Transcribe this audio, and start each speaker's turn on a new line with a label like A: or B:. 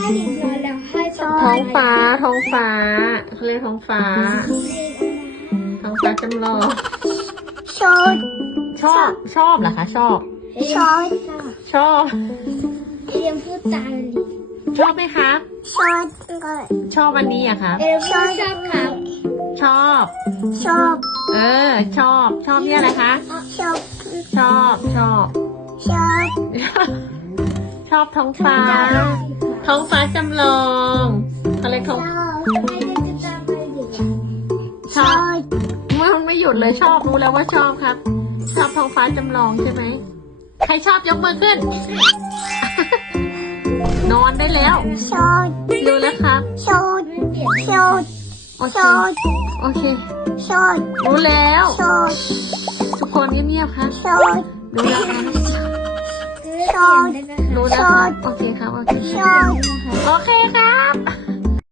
A: ให้เด็กนอนแล้วให้ป๊า
B: ท้องฟ้าท้องฟ้าเขาเรียกท้องฟ้าท้องฟ้าจำลอง
A: ชอบ
B: ชอบเหรอคะชอบ
A: ชอบ
B: ชอบ
A: เรียนพูดตามเลย
B: ชอบไหมคะ
A: ชอบก็
B: ชอบวันนี้อะคะ
A: เรียนพูดชอบครับ
B: ชอบ
A: ชอบ
B: ชอบเนี่ยอะไรคะ
A: ชอบ
B: ชอบ
A: ชอบ
B: ชอบท้องฟ้า ท้องฟ้าจำลองอะไรของ
A: ชอบให้เด็กจะจำไปอยู่
B: ชอบไม่หยุดเลยชอบรู้แล้วว่าชอบครับ ชอบท้องฟ้าจำลองใช่ไหมใครชอบยกมือขึ้น นอนได้แล้ว
A: ชอบ
B: รู้แล้วครับ
A: ชอบชอบ
B: โอเค
A: ชอบ
B: โอเค
A: ชอบ
B: รู้แล้ว
A: ชอบ
B: ทุกคนเงียบๆครับ
A: ชอบ
B: รู้แล้วครับ
A: ชอบ
B: รู้แล้วครับโอเคครับโอเค
A: ชอบ
B: ครับ